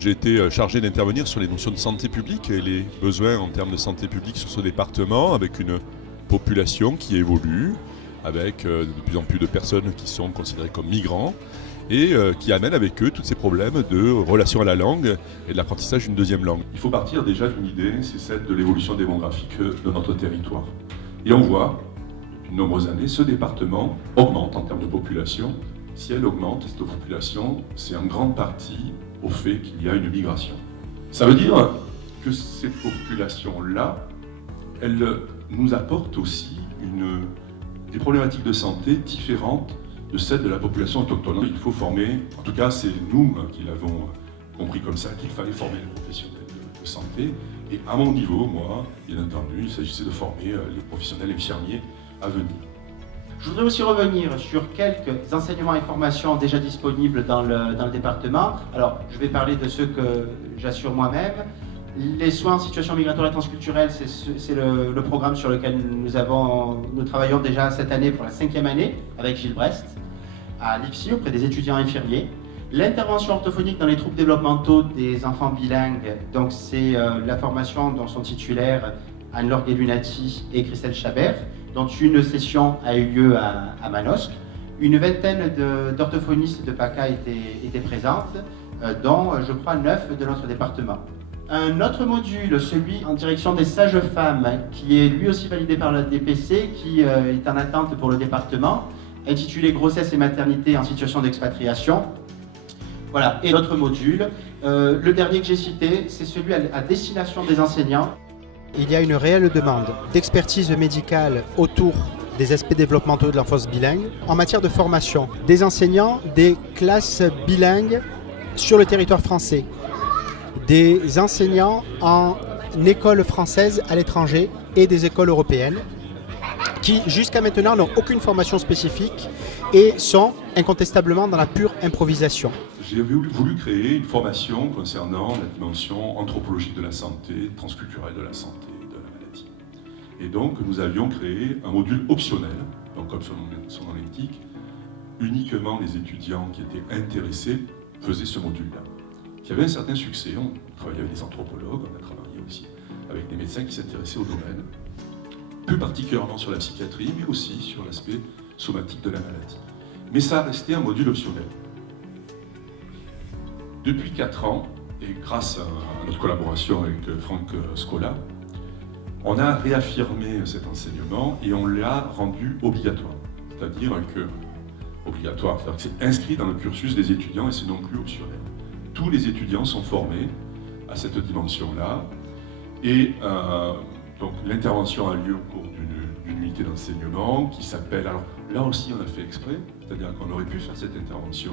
J'ai été chargé d'intervenir sur les notions de santé publique et les besoins en termes de santé publique sur ce département, avec une population qui évolue, avec de plus en plus de personnes qui sont considérées comme migrants et qui amènent avec eux tous ces problèmes de relation à la langue et de l'apprentissage d'une deuxième langue. Il faut partir déjà d'une idée, c'est celle de l'évolution démographique de notre territoire. Et on voit, depuis de nombreuses années, ce département augmente en termes de population. Si elle augmente, cette population, c'est en grande partie au fait qu'il y a une migration. Ça veut dire que cette population-là, elle nous apporte aussi des problématiques de santé différentes de celles de la population autochtone. Il faut former, en tout cas c'est nous qui l'avons compris comme ça, qu'il fallait former les professionnels de santé. Et à mon niveau, moi, bien entendu, il s'agissait de former les professionnels infirmiers à venir. Je voudrais aussi revenir sur quelques enseignements et formations déjà disponibles dans le département. Alors, je vais parler de ceux que j'assure moi-même. Les soins en situation migratoire et transculturelle, c'est le programme sur lequel nous travaillons déjà cette année pour la 5e année avec Gilles Brest à l'IFSI auprès des étudiants infirmiers. L'intervention orthophonique dans les troubles développementaux des enfants bilingues, donc c'est la formation dont sont titulaires Anne-Laure Lunati et Christelle Chabert, dont une session a eu lieu à Manosque. Une vingtaine d'orthophonistes de PACA étaient présentes, dont je crois 9 de notre département. Un autre module, celui en direction des sages-femmes, qui est lui aussi validé par la DPC, qui est en attente pour le département, intitulé Grossesse et maternité en situation d'expatriation. Voilà, et d'autres modules. Le dernier que j'ai cité, c'est celui à destination des enseignants. Il y a une réelle demande d'expertise médicale autour des aspects développementaux de l'enfance bilingue en matière de formation des enseignants des classes bilingues sur le territoire français, des enseignants en école française à l'étranger et des écoles européennes qui jusqu'à maintenant n'ont aucune formation spécifique et sont incontestablement dans la pure improvisation. J'ai voulu créer une formation concernant la dimension anthropologique de la santé, transculturelle de la santé, de la maladie. Et donc nous avions créé un module optionnel, donc comme son nom l'indique, uniquement les étudiants qui étaient intéressés faisaient ce module-là, qui avait un certain succès. On travaillait avec des anthropologues, on a travaillé aussi avec des médecins qui s'intéressaient au domaine, plus particulièrement sur la psychiatrie, mais aussi sur l'aspect somatique de la maladie. Mais ça a resté un module optionnel. Depuis 4 ans, et grâce à notre collaboration avec Franck Scola, on a réaffirmé cet enseignement et on l'a rendu obligatoire. C'est-à-dire que c'est inscrit dans le cursus des étudiants et c'est non plus optionnel. Tous les étudiants sont formés à cette dimension-là et donc l'intervention a lieu au cours d'une unité d'enseignement qui s'appelle, alors là aussi on a fait exprès, c'est-à-dire qu'on aurait pu faire cette intervention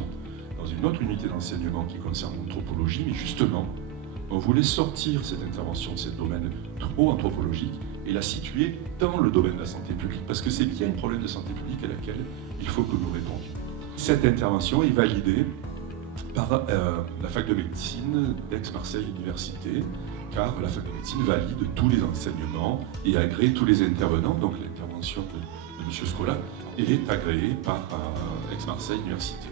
dans une autre unité d'enseignement qui concerne l'anthropologie, mais justement, on voulait sortir cette intervention de ce domaine trop anthropologique et la situer dans le domaine de la santé publique, parce que c'est bien un problème de santé publique à laquelle il faut que nous répondions. Cette intervention est validée par la fac de médecine d'Aix-Marseille Université, car la fac de médecine valide tous les enseignements et agrée tous les intervenants, donc l'intervention de M. Scola est agréée par Aix-Marseille Université.